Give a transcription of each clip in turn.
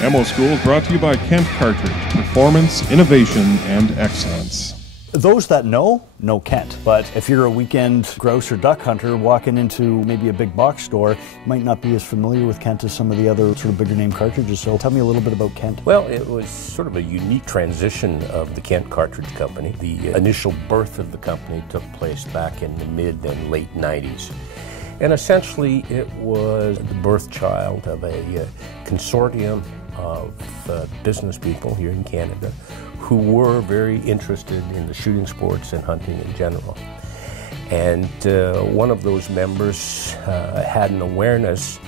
Ammo School is brought to you by Kent Cartridge. Performance, innovation, and excellence. Those that know Kent, but if you're a weekend grouse or duck hunter walking into maybe a big box store, you might not be as familiar with Kent as some of the other sort of bigger name cartridges. So tell me a little bit about Kent. Well, it was sort of a unique transition of the Kent Cartridge Company. The initial birth of the company took place back in the mid and late 90s. And essentially it was the birth child of a consortium of business people here in Canada who were very interested in the shooting sports and hunting in general. And one of those members had an awareness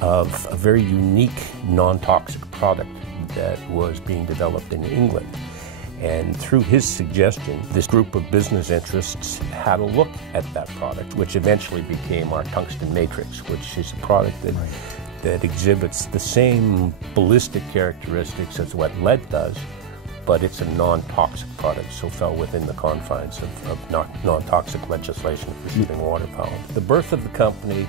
of a very unique non-toxic product that was being developed in England. And through his suggestion, this group of business interests had a look at that product, which eventually became our tungsten matrix, which is a product that exhibits the same ballistic characteristics as what lead does, but it's a non-toxic product, so fell within the confines of non-toxic legislation for shooting waterfowl. The birth of the company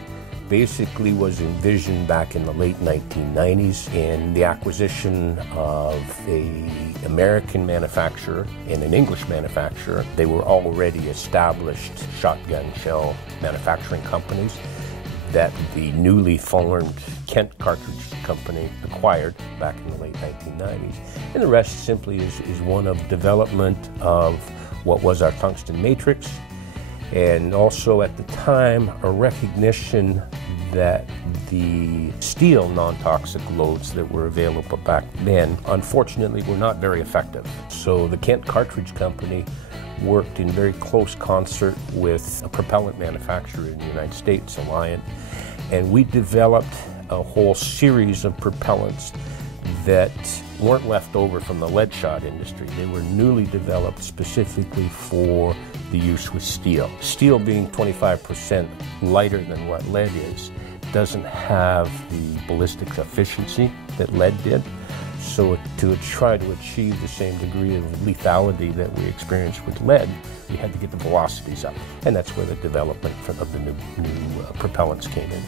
basically was envisioned back in the late 1990s in the acquisition of an American manufacturer and an English manufacturer. They were already established shotgun shell manufacturing companies that the newly formed Kent Cartridge Company acquired back in the late 1990s. And the rest simply is one of development of what was our tungsten matrix, and also at the time a recognition that the steel non-toxic loads that were available back then unfortunately were not very effective. So the Kent Cartridge Company worked in very close concert with a propellant manufacturer in the United States, Alliant, and we developed a whole series of propellants that weren't left over from the lead shot industry. They were newly developed specifically for the use with steel. Steel being 25% lighter than what lead is, doesn't have the ballistic efficiency that lead did. So to try to achieve the same degree of lethality that we experienced with lead, we had to get the velocities up. And that's where the development of the new propellants came in.